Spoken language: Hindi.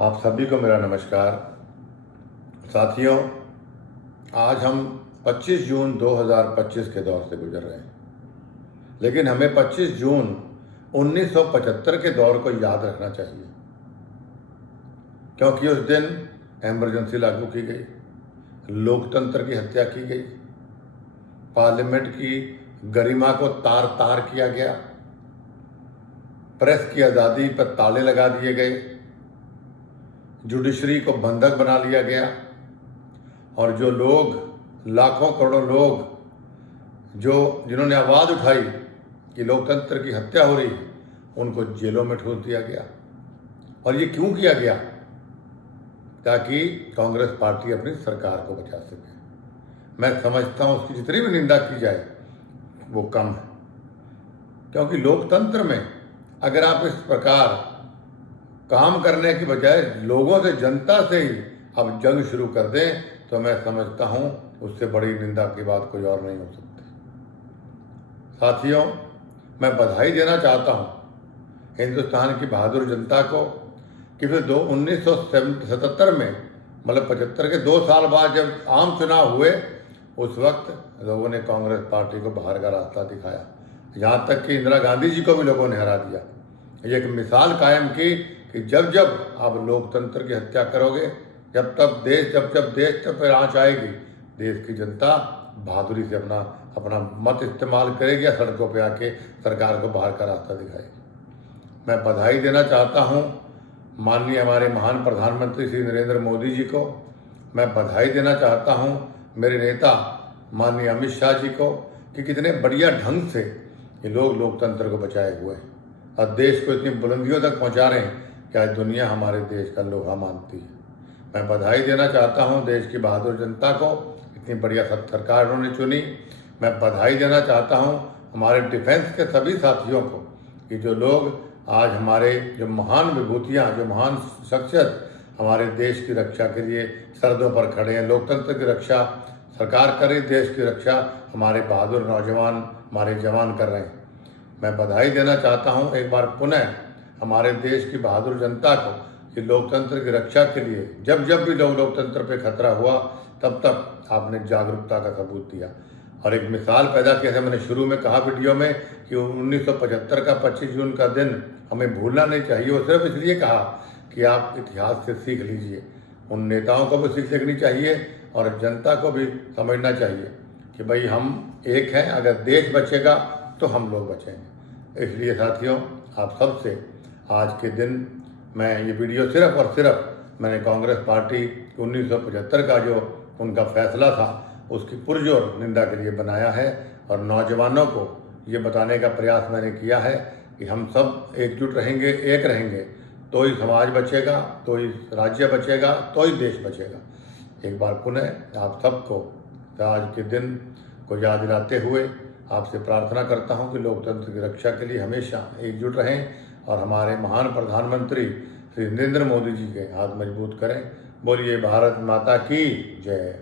आप सभी को मेरा नमस्कार। साथियों, आज हम 25 जून 2025 के दौर से गुजर रहे हैं, लेकिन हमें 25 जून 1975 के दौर को याद रखना चाहिए, क्योंकि उस दिन इमरजेंसी लागू की गई, लोकतंत्र की हत्या की गई, पार्लियामेंट की गरिमा को तार तार किया गया, प्रेस की आज़ादी पर ताले लगा दिए गए, जुडिशरी को बंधक बना लिया गया और जो लोग, लाखों करोड़ों लोग जिन्होंने आवाज़ उठाई कि लोकतंत्र की हत्या हो रही है, उनको जेलों में ठूंस दिया गया। और ये क्यों किया गया? ताकि कांग्रेस पार्टी अपनी सरकार को बचा सके। मैं समझता हूँ उसकी जितनी भी निंदा की जाए वो कम है, क्योंकि लोकतंत्र में अगर आप इस प्रकार काम करने की बजाय लोगों से, जनता से ही अब जंग शुरू कर दें, तो मैं समझता हूं उससे बड़ी निंदा की बात कोई और नहीं हो सकती। साथियों, मैं बधाई देना चाहता हूं हिंदुस्तान की बहादुर जनता को कि फिर 1977 में, मतलब 75 के 2 साल बाद जब आम चुनाव हुए, उस वक्त लोगों ने कांग्रेस पार्टी को बाहर का रास्ता दिखाया। यहाँ तक कि इंदिरा गांधी जी को भी लोगों ने हरा दिया। ये एक मिसाल कायम की कि जब जब आप लोकतंत्र की हत्या करोगे, जब देश पर आंच आएगी, देश की जनता बहादुरी से अपना मत इस्तेमाल करेगी या सड़कों पे आके सरकार को बाहर का रास्ता दिखाएगी। मैं बधाई देना चाहता हूँ माननीय हमारे महान प्रधानमंत्री श्री नरेंद्र मोदी जी को। मैं बधाई देना चाहता हूँ मेरे नेता माननीय अमित शाह जी को कि कितने बढ़िया ढंग से ये लोग लोकतंत्र को बचाए हुए हैं और देश को इतनी बुलंदियों तक पहुँचा रहे हैं कि आज दुनिया हमारे देश का लोहा मानती है। मैं बधाई देना चाहता हूं देश की बहादुर जनता को, इतनी बढ़िया सरकार उन्होंने चुनी। मैं बधाई देना चाहता हूं हमारे डिफेंस के सभी साथियों को कि जो लोग आज हमारे जो महान विभूतियां, जो महान शख्सियत हमारे देश की रक्षा के लिए सरहदों पर खड़े हैं, लोकतंत्र की रक्षा सरकार करे, देश की रक्षा हमारे बहादुर नौजवान, हमारे जवान कर रहे हैं। मैं बधाई देना चाहता हूँ एक बार पुनः हमारे देश की बहादुर जनता को कि लोकतंत्र की रक्षा के लिए जब जब भी लोकतंत्र पे खतरा हुआ, तब तब आपने जागरूकता का सबूत दिया और एक मिसाल पैदा किया। जैसे मैंने शुरू में कहा वीडियो में कि 1975 का 25 जून का दिन हमें भूलना नहीं चाहिए। वो सिर्फ इसलिए कहा कि आप इतिहास से सीख लीजिए। उन नेताओं को भी सीख लेनी चाहिए और जनता को भी समझना चाहिए कि भाई हम एक हैं, अगर देश बचेगा तो हम लोग बचेंगे। इसलिए साथियों, आप सबसे आज के दिन मैं ये वीडियो सिर्फ और सिर्फ मैंने कांग्रेस पार्टी 1975 का जो उनका फैसला था उसकी पुरजोर निंदा के लिए बनाया है और नौजवानों को ये बताने का प्रयास मैंने किया है कि हम सब एकजुट रहेंगे, एक रहेंगे, तो ही समाज बचेगा, तो ही राज्य बचेगा, तो ही देश बचेगा। एक बार पुनः आप सबको आज के दिन को याद दिलाते हुए आपसे प्रार्थना करता हूं कि लोकतंत्र की रक्षा के लिए हमेशा एकजुट रहें और हमारे महान प्रधानमंत्री श्री नरेंद्र मोदी जी के हाथ मजबूत करें। बोलिए भारत माता की जय।